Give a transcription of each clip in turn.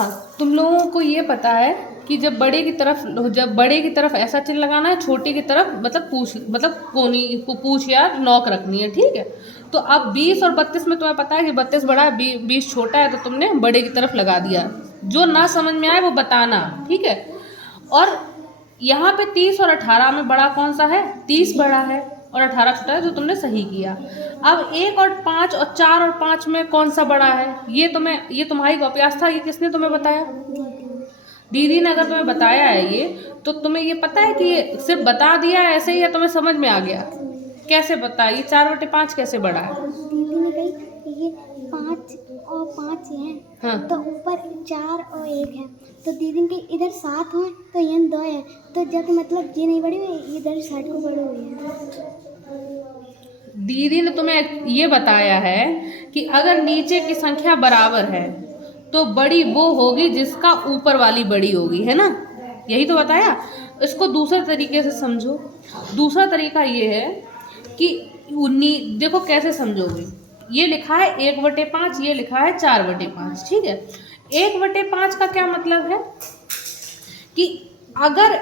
हाँ, तुम लोगों को ये पता है कि जब बड़े की तरफ ऐसा चिन्ह लगाना है, छोटे की तरफ पूछ या नोक रखनी है, ठीक है। तो अब 20 और 32 में तुम्हें पता है कि 32 बड़ा है, 20 छोटा है, तो तुमने बड़े की तरफ लगा दिया। जो ना समझ में आए वो बताना, ठीक है। और यहाँ पे 30 और 18 में बड़ा कौन सा है? 30 बड़ा है और 18 छोटा है, जो तुमने सही किया। अब 1 और 5 और 4 और 5 में कौन सा बड़ा है? ये तुम्हारी कॉपीआस था, ये किसने तुम्हें बताया? दीदी ने अगर तुम्हें बताया है ये, तो तुम्हें ये पता है कि ये सिर्फ बता दिया है ऐसे ही, या तुम्हें समझ में आ गया? कैसे पता? ये 4/5 कैसे बड़ा है? दीदी ने कही ये 5 और 5 हैं, हाँ। तो ऊपर 4 और 1 है, तो दीदी के इधर 7 हुए तो यहाँ 2 है, तो जब मतलब ये नहीं बड़ी हुई, इधर साइड को बड़ी हुई है। दीदी ने तुम्हें ये बताया है कि अगर नीचे की संख्या बराबर है तो बड़ी वो होगी जिसका ऊपर वाली बड़ी होगी, है ना? यही तो बताया। इसको दूसरे तरीके से समझो। दूसरा तरीका ये है कि देखो कैसे समझोगे। ये लिखा है 1/5, ये लिखा है 4/5, ठीक है। 1/5 का क्या मतलब है कि अगर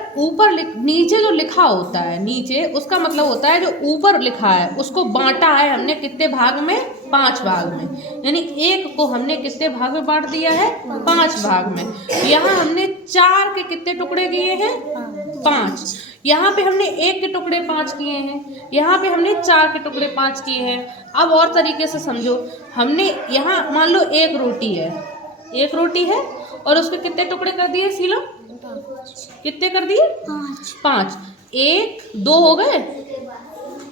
नीचे जो लिखा होता है, नीचे उसका मतलब होता है जो ऊपर लिखा है उसको बांटा है हमने कितने भाग में? 5 भाग में। यानी 1 को हमने कितने भाग में बांट दिया है? 5 भाग में। यहाँ हमने 4 के कितने टुकड़े किए हैं? 5। यहाँ पे हमने 1 के टुकड़े 5 किए हैं, यहाँ पे हमने 4 के टुकड़े 5 किए हैं। अब और तरीके से समझो, हमने यहाँ मान लो 1 रोटी है, 1 रोटी है और उसके कितने टुकड़े कर दिए सीलो? कितने कर दिए? 5। 1 2 हो गए,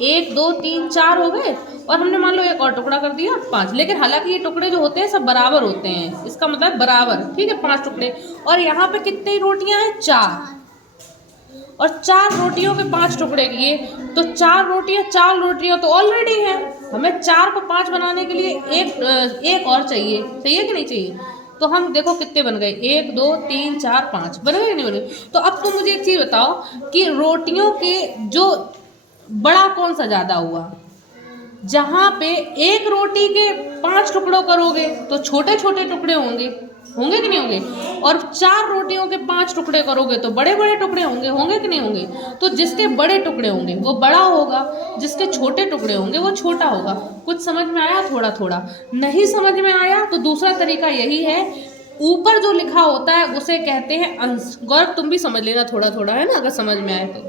1 2 3 4 हो गए, और हमने मान लो 1 और टुकड़ा कर दिया 5। लेकिन हालांकि ये टुकड़े जो होते हैं सब बराबर होते हैं, इसका मतलब बराबर, ठीक है, 5 टुकड़े। और यहाँ पे कितनी रोटियां हैं? 4। और 4 रोटियों के 5 टुकड़े किए, तो 4 रोटियां तो ऑलरेडी है। हमें 4 को 5 बनाने के लिए एक और चाहिए कि नहीं चाहिए? तो हम देखो कितने बन गए, 1 2 3 4 5 बन गए, नहीं बने? तो अब तुम मुझे एक चीज बताओ कि रोटियों के जो बड़ा कौन सा ज्यादा हुआ? जहां पे 1 रोटी के 5 टुकड़ों करोगे तो छोटे छोटे टुकड़े होंगे कि नहीं होंगे? और 4 रोटियों के 5 टुकड़े करोगे तो बड़े बड़े टुकड़े होंगे कि नहीं होंगे? तो जिसके बड़े टुकड़े होंगे वो बड़ा होगा, जिसके छोटे टुकड़े होंगे वो छोटा होगा। कुछ समझ में आया? थोड़ा थोड़ा। नहीं समझ में आया तो दूसरा तरीका यही है, ऊपर जो लिखा होता है उसे कहते हैं अंश। गौरव तुम भी समझ लेना थोड़ा थोड़ा, है ना, अगर समझ में आए तो।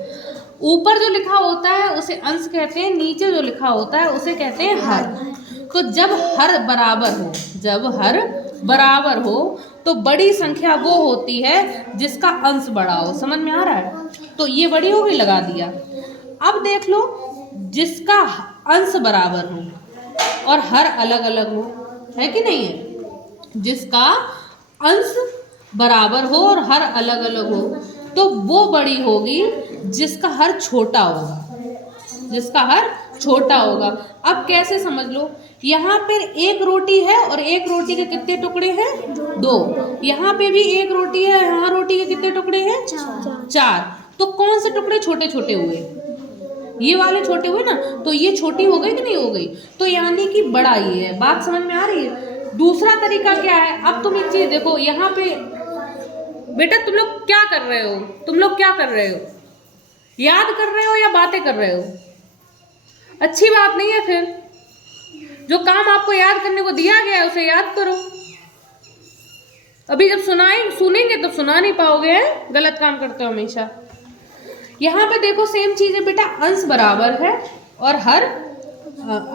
ऊपर जो लिखा होता है उसे अंश कहते हैं, नीचे जो लिखा होता है उसे कहते हैं हर। तो जब हर बराबर हो तो बड़ी संख्या वो होती है जिसका अंश बड़ा हो। समझ में आ रहा है? तो ये बड़ी हो गई, लगा दिया। अब देख लो, जिसका अंश बराबर हो और हर अलग अलग हो, है कि नहीं है? जिसका अंश बराबर हो और हर अलग अलग हो तो वो बड़ी होगी जिसका हर छोटा होगा। अब कैसे समझ लो, यहाँ पे 1 रोटी है और 1 रोटी के कितने टुकड़े हैं? 2। यहाँ पे भी 1 रोटी है, यहाँ रोटी के कितने टुकड़े हैं? 4। तो कौन से टुकड़े छोटे छोटे हुए? ये वाले छोटे हुए ना, तो ये छोटी हो गई कि नहीं हो गई? तो यानी कि बड़ा ये है। बात समझ में आ रही है? दूसरा तरीका क्या है? अब तुम एक चीज देखो, यहाँ पे बेटा तुम लोग क्या कर रहे हो? याद कर रहे हो या बातें कर रहे हो? अच्छी बात नहीं है। फिर जो काम आपको याद करने को दिया गया है उसे याद करो। अभी जब सुनेंगे तब सुना नहीं पाओगे, है? गलत काम करते हो हमेशा। यहाँ पे देखो सेम चीज है बेटा, अंश बराबर है और हर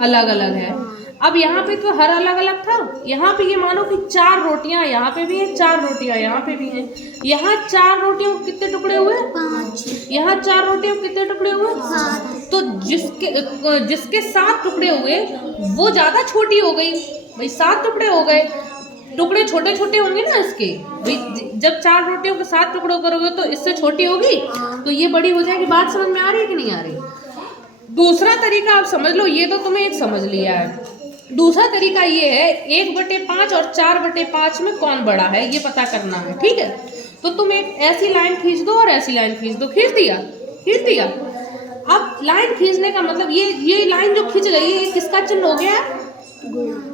अलग अलग है। अब यहाँ पे तो हर अलग अलग था, यहाँ पे ये मानो कि 4 रोटियां यहाँ पे भी है, 4 रोटियां यहाँ पे भी हैं। यहाँ 4 रोटियों के कितने टुकड़े हुए? 5। यहाँ 4 रोटियों के कितने टुकड़े हुए? 7। तो जिसके 7 टुकड़े हुए वो ज्यादा छोटी हो गई भाई, 7 टुकड़े हो गए। टुकड़े छोटे छोटे होंगे ना इसके भाई, जब 4 रोटियों के 7 टुकड़ों करोगे तो इससे छोटी होगी, तो ये बड़ी हो जाएगी। बात समझ में आ रही है कि नहीं आ रही? दूसरा तरीका आप समझ लो, ये तो तुम्हें एक समझ लिया है। दूसरा तरीका ये है, 1/5 और 4/5 में कौन बड़ा है ये पता करना है, ठीक है? तो तुम एक ऐसी लाइन खींच दो और ऐसी लाइन खींच दो। खींच दिया। अब लाइन खींचने का मतलब ये लाइन जो खिंच गई है, किसका चिन्ह हो गया?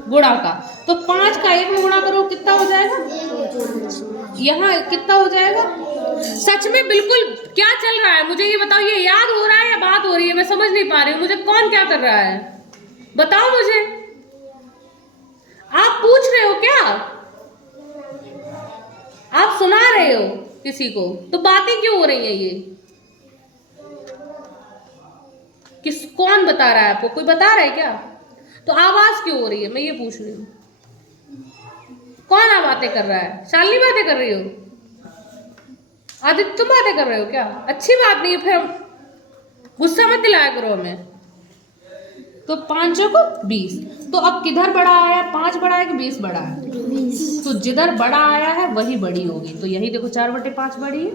गुणा का। तो 5 का 1 में गुणा करो कितना हो जाएगा, यहाँ कितना हो जाएगा। सच में बिल्कुल क्या चल रहा है मुझे ये बताओ, ये याद हो रहा है या बात हो रही है, मैं समझ नहीं पा रही हूँ, मुझे कौन क्या कर रहा है बताओ मुझे। आप पूछ रहे हो क्या, आप सुना रहे हो किसी को, तो बातें क्यों हो रही है ये, किस कौन बता रहा है आपको, कोई बता रहा है क्या, तो आवाज क्यों हो रही है, मैं ये पूछ रही हूँ। कौन बातें कर रहा है, शालिनी बातें कर रही हो, आदित्य तुम बातें कर रहे हो क्या, अच्छी बात नहीं है, फिर गुस्सा मत दिलाया करो हमें। तो 5 को 20, तो अब किधर बड़ा आया, 5 बड़ा है कि 20 बड़ा है, तो जिधर बड़ा आया है वही बड़ी होगी, तो यही देखो 4/5 बड़ी है।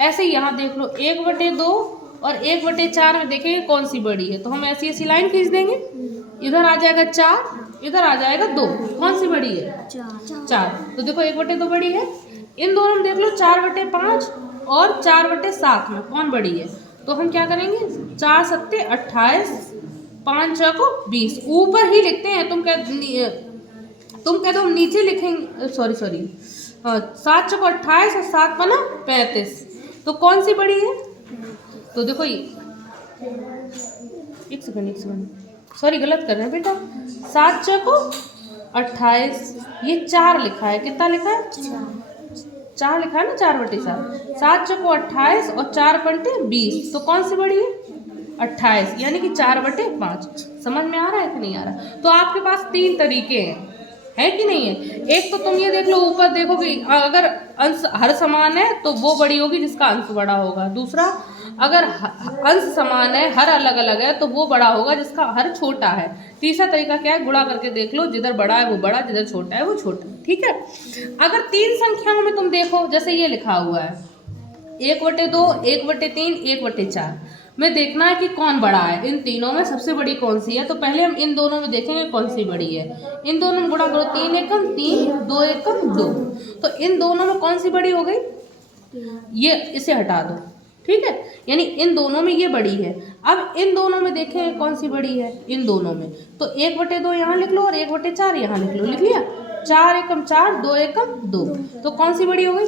ऐसे ही यहाँ देख लो 1/2 और 1/4 में देखेंगे कौन सी बड़ी है, तो हम ऐसी ऐसी लाइन खींच देंगे, इधर आ जाएगा 4, इधर आ जाएगा 2, कौन सी बड़ी है 4, तो देखो 1/2 बड़ी है। इन दोनों में देख लो 4/5 और 4/7 में कौन बड़ी है, तो हम क्या करेंगे 4 7 28, 5 6 को 20, ऊपर ही लिखते हैं, तुम कह दो हम नीचे लिखेंगे, सॉरी 7 6 को 28 और 7 5 35, तो कौन सी बड़ी है, तो देखो ये एक सेकंड सॉरी गलत कर रहे हैं बेटा, 7 6 को 28, ये 4 लिखा है, कितना लिखा है 4 लिखा है ना, 4/7, 7 6 को 28 और 4 पंटे 20, तो कौन सी बड़ी है 28, यानी कि 4/5। समझ में आ रहा है कि नहीं आ रहा, तो आपके पास 3 तरीके हैं, है कि नहीं है। एक तो तुम ये देख लो, ऊपर देखो कि अगर अंश हर समान है तो वो बड़ी होगी जिसका अंश बड़ा होगा, दूसरा अगर अंश समान है हर अलग अलग है तो वो बड़ा होगा जिसका हर छोटा है, तीसरा तरीका क्या है, गुणा करके देख लो, जिधर बड़ा है वो बड़ा, जिधर छोटा है वो छोटा, ठीक है। अगर 3 संख्याओं में तुम देखो, जैसे ये लिखा हुआ है 1/2, 1/3, 1/4 में देखना है कि कौन बड़ा है, इन तीनों में सबसे बड़ी कौन सी है, तो पहले हम इन दोनों में देखेंगे कौन सी बड़ी है। इन दोनों में गुणा करो, 3 एकम 3, 2 एकम 2, तो इन दोनों में कौन सी बड़ी हो गई, ये इसे हटा दो, ठीक है, यानी इन दोनों में ये बड़ी है। अब इन दोनों में देखेंगे कौन सी बड़ी है, इन दोनों में, तो 1/2 यहाँ लिख लो और 1/4 यहाँ लिख लो, लिख लिया, 4 एकम 4, 2 एकम 2, तो कौन सी बड़ी हो गई,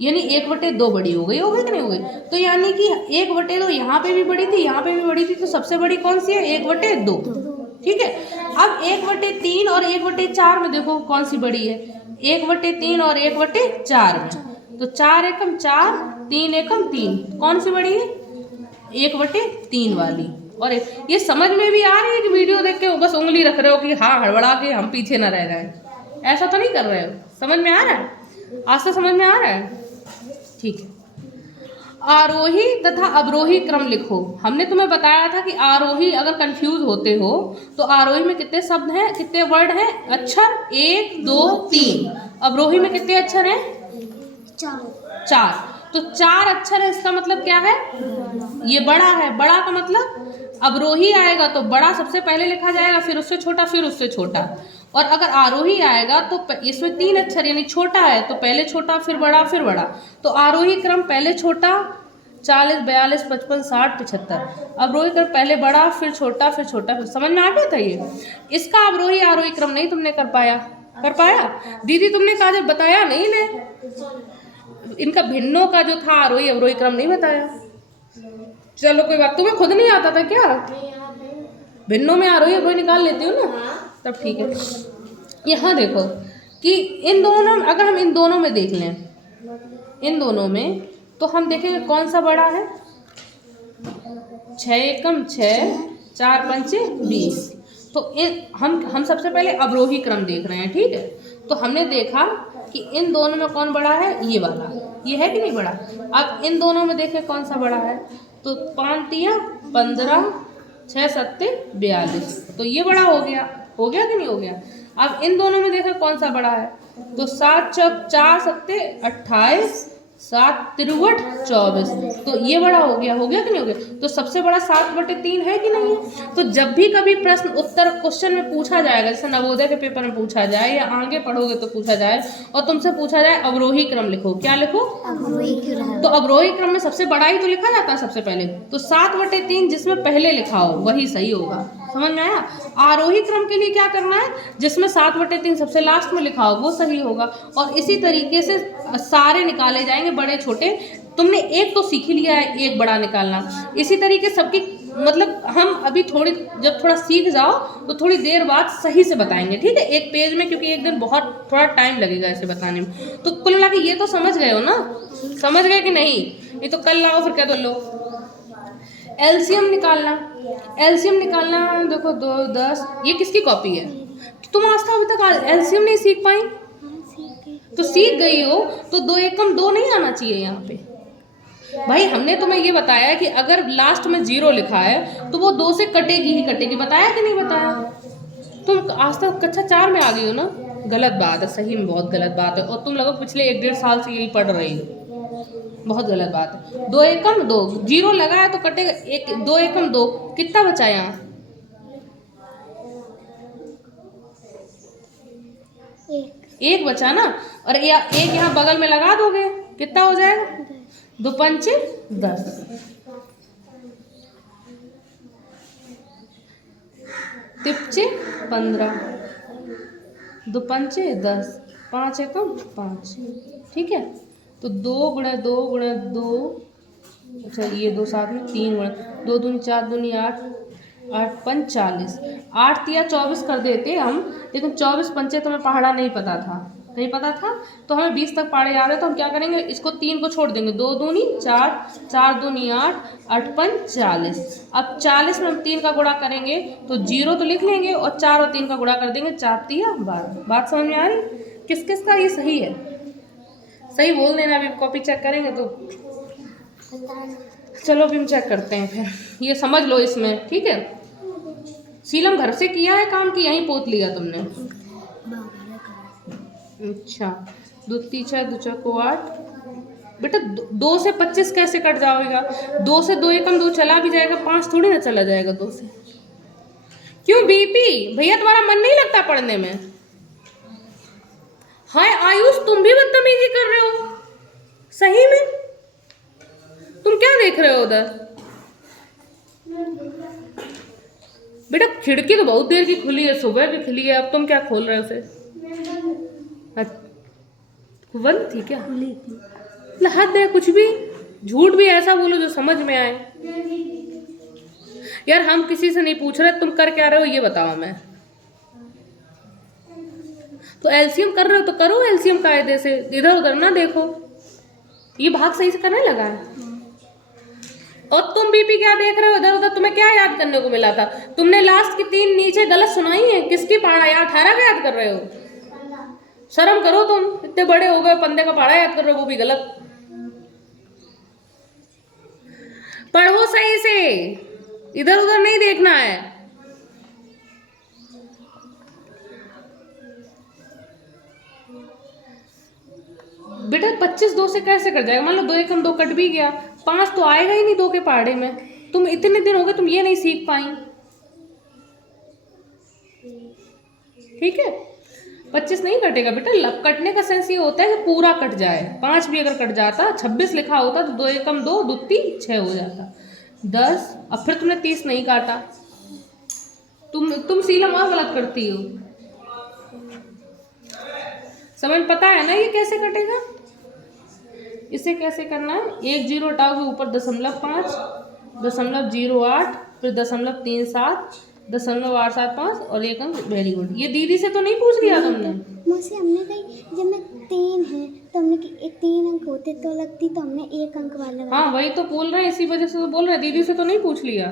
यानी 1/2 बड़ी हो गई कि नहीं हो गई, तो यानी कि 1/2 यहाँ पे भी बड़ी थी, यहाँ पे भी बड़ी थी, तो सबसे बड़ी कौन सी है 1/2, ठीक है। अब 1/3 और 1/4 में देखो कौन सी बड़ी है, 1/3 और 1/4 में, तो 4 एकम 4, 3 एकम 3, कौन सी बड़ी है 1/3 वाली। और ये समझ में भी आ रही है कि वीडियो देख के बस उंगली रख रहे हो कि हाँ हड़बड़ा के हम पीछे ना रह जाए, ऐसा तो नहीं कर रहे हो, समझ में आ रहा है, आज से समझ में आ रहा है, ठीक है। आरोही तथा अवरोही क्रम लिखो, हमने तुम्हें बताया था कि आरोही अगर कंफ्यूज होते हो तो आरोही में कितने शब्द हैं, कितने वर्ड हैं, अक्षर 1 2 3, अवरोही में कितने अक्षर हैं 4, तो 4 अक्षर है, इसका मतलब क्या है, ये बड़ा है, बड़ा का मतलब अवरोही आएगा तो बड़ा सबसे पहले लिखा जाएगा, फिर उससे छोटा, फिर उससे छोटा, और अगर आरोही आएगा तो इसमें 3 अक्षर यानी छोटा है तो पहले छोटा फिर बड़ा फिर बड़ा, तो आरोही क्रम पहले छोटा 40 42 55 60 75, अवरोही क्रम पहले बड़ा फिर छोटा फिर छोटा, फिर समझ में आ गया था ये। इसका अवरोही आरोही क्रम नहीं तुमने कर पाया दीदी, तुमने कहा जब बताया नहीं ने, इनका भिन्नों का जो था आरोही अवरोही क्रम नहीं बताया, चलो कोई बात, तुम्हें खुद नहीं आता था क्या, भिन्नों में आरोही अवरोही निकाल लेती हूँ ना, तब ठीक है। यहाँ देखो कि इन दोनों, अगर हम इन दोनों में देख लें, इन दोनों में तो हम देखेंगे कौन सा बड़ा है, 6 एकम 6, 4 पंचे 20, तो हम सबसे पहले अवरोही क्रम देख रहे हैं, ठीक है। तो हमने देखा कि इन दोनों में कौन बड़ा है, ये वाला, ये है कि नहीं बड़ा। अब इन दोनों में देखें कौन सा बड़ा है, तो 5 3 15, 6 7 42, तो ये बड़ा हो गया कि नहीं हो गया। अब इन दोनों में देखा कौन सा बड़ा है, तो 7 4 7 28, 7 53 24, तो ये बड़ा हो गया कि नहीं हो गया। तो सबसे बड़ा 7/3 है कि नहीं है। तो जब भी कभी प्रश्न उत्तर क्वेश्चन में पूछा जाएगा, जैसे नवोदय के पेपर में पूछा जाए या आगे पढ़ोगे तो पूछा जाए, और तुमसे पूछा जाए अवरोही क्रम लिखो, क्या लिखो अवरोही क्रम, तो अवरोही क्रम में सबसे बड़ा ही तो लिखा जाता है सबसे पहले, तो 7/3 जिसमें पहले लिखा हो वही सही होगा। समझ में आया? आरोही क्रम के लिए क्या करना है, जिसमें 7/3 सबसे लास्ट में लिखा हो वो सही होगा, और इसी तरीके से सारे निकाले जाएंगे बड़े छोटे। तुमने एक तो सीख ही लिया है, एक बड़ा निकालना। इसी तरीके सबकी मतलब हम अभी जब थोड़ा सीख जाओ तो थोड़ी देर बाद सही से बताएंगे, ठीक है, एक पेज में, क्योंकि एक दिन बहुत थोड़ा टाइम लगेगा इसे बताने में। तो कुल मिला के ये तो समझ गए हो ना? समझ गए कि नहीं? ये तो कल लाओ फिर क्या तो लो। एलसीएम निकालना, एलसीएम निकालना। देखो 2 10, ये किसकी कॉपी है? तुम आज तक अभी तक एलसीएम नहीं सीख पाई? तो सीख गई हो तो 2 एकम 2 नहीं आना चाहिए यहाँ पे भाई। हमने तुम्हें ये बताया कि अगर लास्ट में 0 लिखा है तो वो 2 से कटेगी ही कटेगी। बताया कि नहीं बताया? तुम आज तक कक्षा 4 में आ गई हो ना? गलत बात है, सही में बहुत गलत बात है, और तुम लगभग पिछले 1-1.5 साल से यही पढ़ रही हो। बहुत गलत बात है। 2 एकम 2, 0 लगा है तो कटेगा। 2 एकम 2 कितना बचा यहाँ? एक बचा ना, और एक यहाँ बगल में लगा दोगे, कितना हो जाएगा? 2 पंचे 10, तिपचे 15, 2 पंचे 10, 5 एकम 5, ठीक है। तो 2 गुणे 2 गुणे 2, अच्छा ये 2 साथ में 3 गुणे 2 दूनी 4 दूनी 8, 8 पंच 40, 8 तिया 24 कर देते हम, लेकिन 24 पंचे तो हमें पहाड़ा नहीं पता था, नहीं पता था, तो हमें 20 तक पहाड़े याद है। तो हम क्या करेंगे, इसको 3 को छोड़ देंगे, 2 दूनी 4, 4 दूनी 8, 8 पंच 40। अब 40 में हम 3 का गुणा करेंगे तो 0 तो लिख लेंगे, और 4 और 3 का गुणा कर देंगे, 4 तिया 12। बात समझ में आ रही? किस किस का ये सही है? सही बोल देना, अभी कॉपी चेक करेंगे तो। चलो अभी हम चेक करते हैं फिर, ये समझ लो इसमें, ठीक है। सीलम घर से किया है काम कि यहीं पोत लिया तुमने? अच्छा, 2 तीछा 2 चौको 8। बेटा 2 से 25 कैसे कट जाएगा? 2 से 2 एकम 2 चला भी जाएगा, 5 थोड़ी ना चला जाएगा 2 से। क्यों बीपी भैया, तुम्हारा मन नहीं लगता पढ़ने में? हाय आयुष, तुम भी बदतमीजी कर रहे हो सही में? तुम क्या देख रहे हो उधर? बेटा खिड़की तो बहुत देर की खुली है, सुबह की खुली है, अब तुम क्या खोल रहे हो उसे? बंद थी क्या? हद है, कुछ भी झूठ भी ऐसा बोलो जो समझ में आए। यार हम किसी से नहीं पूछ रहे तुम कर क्या रहे हो, ये बताओ हमें। तो एलसीएम कर रहे हो तो करो एलसीएम कायदे से, इधर उधर ना देखो। ये भाग सही से करने लगा है। और तुम बीपी क्या देख रहे हो इधर उधर? तुम्हें क्या याद करने को मिला था? तुमने लास्ट की 3 नीचे गलत सुनाई है। किसकी पहाड़ा याद? 18 का याद कर रहे हो? शर्म करो तुम, इतने बड़े हो गए, पंदे का पहाड़ा याद कर रहे हो, वो भी गलत। पढ़ो सही से, इधर उधर नहीं देखना है। बेटा 25 2 से कैसे कट जाएगा? मान लो 2 एकम 2 कट भी गया, 5 तो आएगा ही नहीं 2 के पहाड़े में। तुम इतने दिन हो गए तुम ये नहीं सीख पाई, ठीक है। 25 नहीं कटेगा बेटा, कटने का सेंस ये होता है कि पूरा कट जाए। 5 भी अगर कट जाता, 26 लिखा होता तो 2 एकम 2 दुत्ती 6 हो जाता, 10। अब फिर तुमने 30 नहीं काटा, तुम सीलम और गलत करती हो। समझ पता है ना ये कैसे कटेगा? इसे कैसे करना है? 1 0 हटाओगे, ऊपर 0.5, 0.08, फिर 0.37, 0.875 और 1 अंक। Very good. ये दीदी से तो नहीं पूछ लिया तुमने? मुझसे हमने कही जब मैं 3 है तो हमने कि 3 अंक होते तो लगती, तो हमने 1 अंक वाला। हाँ वही तो बोल रहे हैं, इसी वजह से तो बोल रहे हैं, दीदी से तो नहीं पूछ लिया।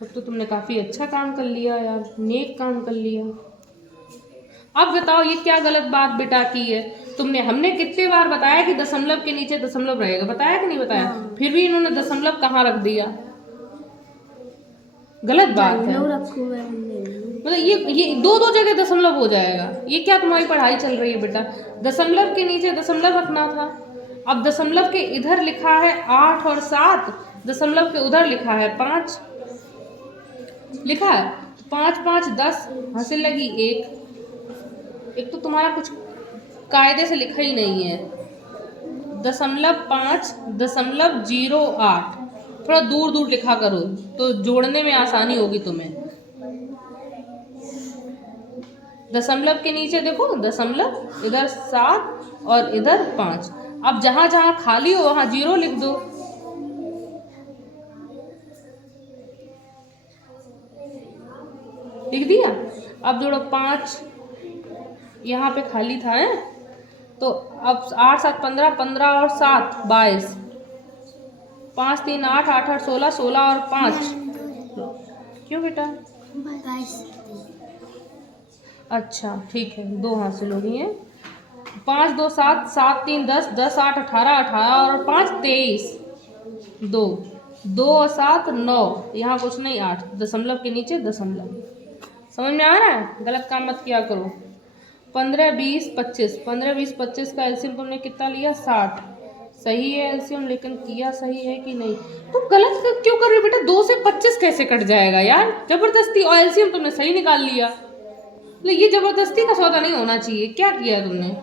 तब तो तुमने काफी अच्छा काम कर लिया यार, नेक काम कर लिया। अब बताओ ये क्या गलत बात बेटा की है? हमने कितने बार बताया कि दशमलव के नीचे दशमलव रहेगा, बताया कि नहीं बताया? फिर भी इन्होंने दशमलव कहाँ रख दिया, गलत बात है। मतलब ये 2 जगह दशमलव हो जाएगा, ये क्या तुम्हारी पढ़ाई चल रही है बेटा? दशमलव के नीचे दशमलव रखना था। अब दशमलव के इधर लिखा है 8 और 7, दशमलव के उधर लिखा है 5, लिखा है 5 5 10, हासिल लगी 1। एक तो तुम्हारा कुछ कायदे से लिखा ही नहीं है। 0.5 0.08, थोड़ा दूर दूर लिखा करो तो जोड़ने में आसानी होगी तुम्हें। दशमलव के नीचे देखो दशमलव, इधर 7 और इधर 5। अब जहाँ जहाँ खाली हो वहाँ 0 लिख दो। लिख दिया। अब जोड़ो 5, यहाँ पे खाली था है, तो अब 8 7 15, 15 और 7 22, 5 3 8, 8 8 16, 16 और 5 क्यों बेटा? 22। अच्छा ठीक है, 2 हासिल हो गई है। 5 2 7, 7 3 10, 10 8 18, 18 और 5 23, 2 2 और 7 9, यहाँ कुछ नहीं 8, दशमलव के नीचे दशमलव। समझ में आ रहा है? गलत काम मत किया करो। 15 20 25, 15 20 25 का एलसीएम तुमने कितना लिया? 60। सही है एलसीएम, लेकिन किया सही है कि नहीं? तुम गलत क्यों कर रहे हो बेटा? 2 से 25 कैसे कट जाएगा यार? जबरदस्ती। और एलसीएम तुमने सही निकाल लिया। ये जबरदस्ती का सौदा नहीं होना चाहिए। क्या किया तुमने?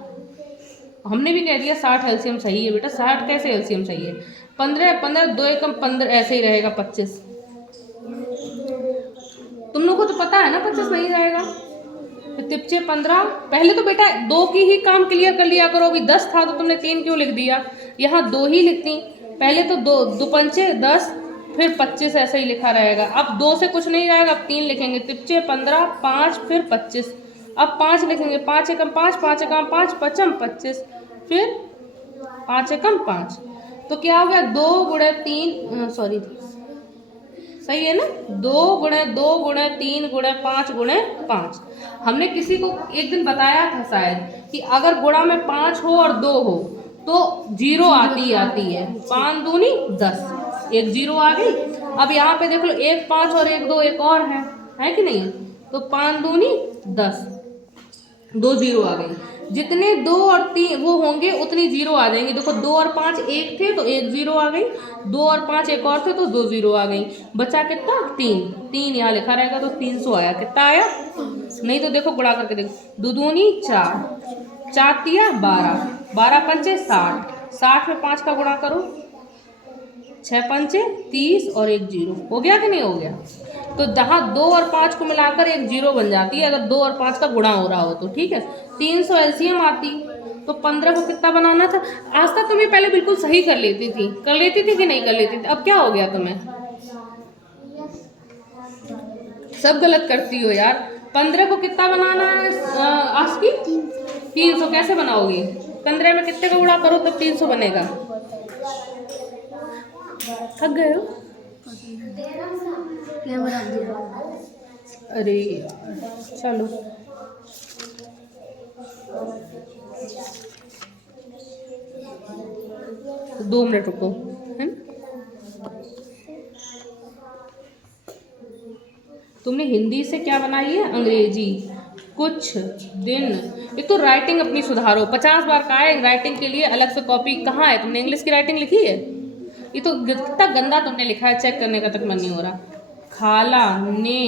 हमने भी कह दिया 60 एलसीएम सही है बेटा। 60 कैसे एलसीएम सही है? 15 15, 2 एकम 15, ऐसे ही रहेगा 25। तुम लोग को तो पता है ना 25 नहीं रहेगा। फिर तिपचे 15। पहले तो बेटा 2 की ही काम क्लियर कर लिया करो। अभी 10 था तो तुमने 3 क्यों लिख दिया? यहाँ 2 ही लिखती। पहले तो 2 2 पंचे 10, फिर 25 ऐसे ही लिखा रहेगा। अब 2 से कुछ नहीं रहेगा, अब 3 लिखेंगे। तिपचे 15, 5 फिर 25। अब 5 लिखेंगे। 5 एकम 5, 5 एकम 5, पचम 25, फिर 5 एकम 5। तो क्या हो गया? 2 गुणे 3, सॉरी सही है ना? 2 गुणे 2 गुणे 3 गुणे 5 गुणे 5। हमने किसी को एक दिन बताया था शायद कि अगर गुणा में 5 हो और 2 हो तो 0 आती है। 5 दूनी 10, एक 0 आ गई। अब यहाँ पे देख लो, 1 5 और 1 2 एक और है कि नहीं? तो 5 दूनी 10, 2 0 आ गई। जितने 2 और 3 वो होंगे उतनी 0 आ जाएंगे। देखो 2 और 5 1 थे तो 1 0 आ गई, 2 और 5 एक और थे तो 2 0 आ गई। बचा कितना? 3। 3 यहाँ लिखा रहेगा तो 300 आया। कितना आया? नहीं तो देखो गुणा करके देखो। 2 दूनी 4, 4 तिया 12, 12 पंचे 60, 60 में 5 का गुणा करो, 6 पंचे 30 और 1 0। हो गया कि नहीं हो गया? तो जहाँ 2 और 5 को मिलाकर एक 0 बन जाती है अगर 2 और 5 का गुणा हो रहा हो तो। ठीक है, 300 एलसीएम आती। तो 15 को कितना बनाना था? आज तक तुम्हें पहले बिल्कुल सही कर लेती थी कि नहीं कर लेती थी? अब क्या हो गया तुम्हें? सब गलत करती हो यार। 15 को कितना बनाना है आज की? 300। कैसे बनाओगी? 15 में कितने का गुणा करो तब 300 बनेगा? थक गए हो? अरे यार चलो, तो 2 मिनट रुको, है ना? तुमने हिंदी से क्या बनाई है? अंग्रेजी। कुछ दिन। एक तो राइटिंग अपनी सुधारो। 50 बार कहा है राइटिंग के लिए अलग से कॉपी। कहाँ है? तुमने इंग्लिश की राइटिंग लिखी है? ये तो कितना गंदा तुमने लिखा है, चेक करने का तक मन नहीं हो रहा। खाला ने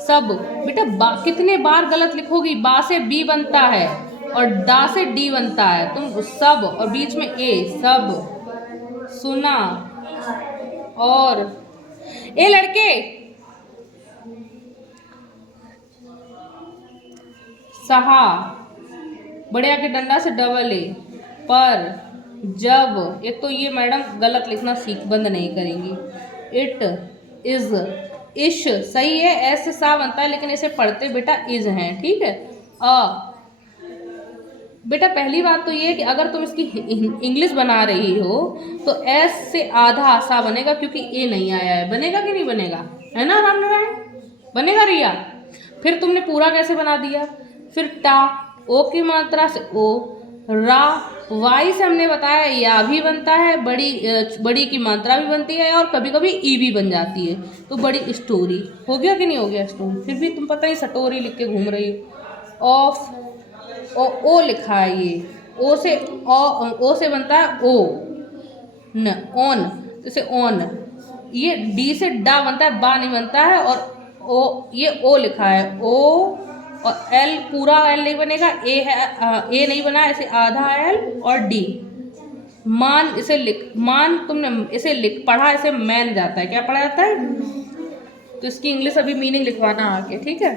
सब। बेटा कितने बार गलत लिखोगी? बा से बी बनता है और डा से डी बनता है। तुम सब और बीच में ए, सब। सुना और ए लड़के, सहा, बड़े आके डंडा से डबल ए। पर जब, एक तो ये मैडम गलत लिखना सीख बंद नहीं करेंगी। इट इज, इश सही है, एस से सा बनता है लेकिन इसे पढ़ते बेटा इज हैं। ठीक है। बेटा पहली बात तो ये कि अगर तुम इसकी इंग्लिश बना रही हो तो एस से आधा सा बनेगा क्योंकि ए नहीं आया है। बनेगा कि नहीं बनेगा? है ना राम नारायण? बनेगा रिया? फिर तुमने पूरा कैसे बना दिया? फिर टा, ओ की मात्रा से ओ, रा, वाई से हमने बताया या भी बनता है, बड़ी की मात्रा भी बनती है और कभी कभी ई भी बन जाती है। तो बड़ी स्टोरी। हो गया कि नहीं हो गया स्टोरी? फिर भी तुम पता ही सटोरी लिख के घूम रही हो। ऑफ, ओ लिखा है ये, ओ से बनता है ओ न, ऑन, जैसे ऑन। ये डी से डा बनता है, बा नहीं बनता है। और ओ, ये ओ लिखा है ओ, और एल पूरा एल नहीं बनेगा, ए है, ए नहीं बना, ऐसे आधा एल और डी। मान, इसे लिख, मान तुमने इसे लिख पढ़ा, इसे मैन जाता है। क्या पढ़ा जाता है? तो इसकी इंग्लिश अभी मीनिंग लिखवाना आके, ठीक है।